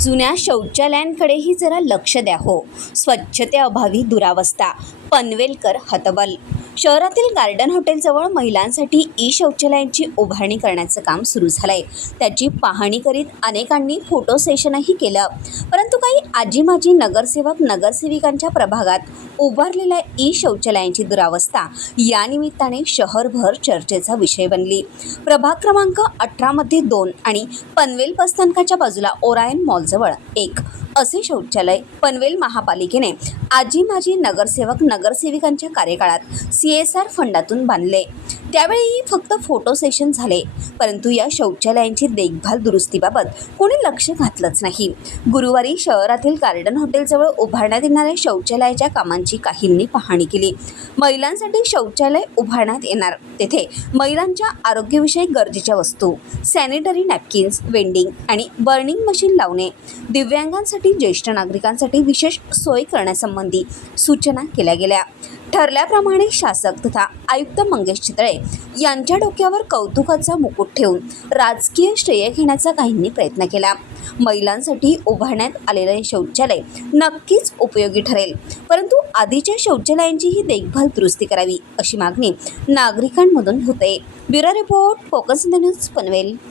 जुन्या शौचालयांकडेही जरा लक्ष द्या हो. स्वच्छतेअभावी दुरावस्था. पनवेलकर हतबल शहरातील गार्डन हॉटेलजवळ महिलांसाठी ई शौचालयांची उभारणी करण्याचं काम सुरू झालंय. त्याची पाहणी करीत अनेकांनी फोटो सेशनही केलं. परंतु काही आजी माजी नगरसेवक नगरसेविकांच्या प्रभागात उभारलेल्या ई शौचालयांची दुरावस्था या निमित्ताने शहरभर चर्चेचा विषय बनली. प्रभाग क्रमांक अठरामध्ये दोन आणि पनवेल बसस्थानकाच्या बाजूला ओरायन मॉलजवळ एक. असे शौचालय पनवेल महापालिकेने आजी माजी नगरसेवक नगरसेविकांच्या कार्यकाळात सी एस आर फंडातून बांधले. त्यावेळी फक्त फोटो सेशन झाले. परंतु या शौचालयांची देखभाल दुरुस्तीबाबत कोणी लक्ष घातलंच नाही. गुरुवारी शहरातील गार्डन हॉटेलजवळ उभारण्यात येणाऱ्या शौचालयाच्या कामांची काहींनी पाहणी केली. महिलांसाठी शौचालय उभारण्यात येणार. तेथे महिलांच्या आरोग्यविषयक गरजेच्या वस्तू सॅनिटरी नॅपकिन्स वेंडिंग आणि बर्निंग मशीन लावणे दिव्यांगांसाठी ज्येष्ठ नागरिकांसाठी विशेष सोय करण्यासंबंधी सूचना केल्या गेल्या. ठरल्याप्रमाणे शासक तथा आयुक्त मंगेश चितळे यांच्या डोक्यावर कौतुकाचा मुकुट ठेवून राजकीय श्रेय घेण्याचा काहींनी प्रयत्न केला. महिलांसाठी उभारण्यात आलेले हे शौचालय नक्कीच उपयोगी ठरेल परंतु आधीच्या शौचालयांची ही देखभाल दुरुस्ती करावी अशी मागणी नागरिकांमधून होते. Bureau report focus news Panvel.